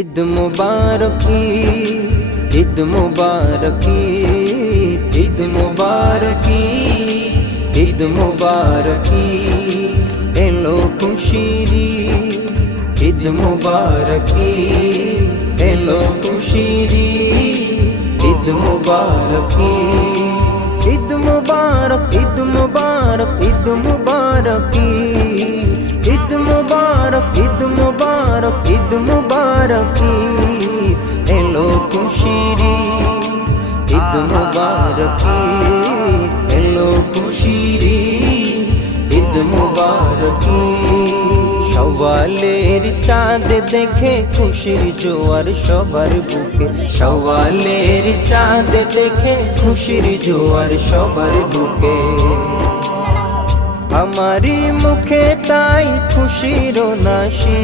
ঈদ মুবারকি, ঈদ মুবারকি, ঈদ মুবারকি, ঈদ মুবারকি, এলো খুশির ঈদ মুবারকি, এলো খুশির ঈদ মুবারকি। ঈদ মুবারক, ঈদ মুবারক, ঈদ মুবারকি, ঈদ মুবারক, ঈদ মুবারক, ঈদ মুবারকি, এলো খুশির ঈদ মুবারকি, এলো খুশির ঈদ মুবারকি। শাওয়ালের চাঁদ দেখে খুশির জোয়ার সবার বুকে, শাওয়ালের চাঁদ দেখে খুশির জোয়ার সবার বুকে। আমারি মুখে তাই খুশির নাশি,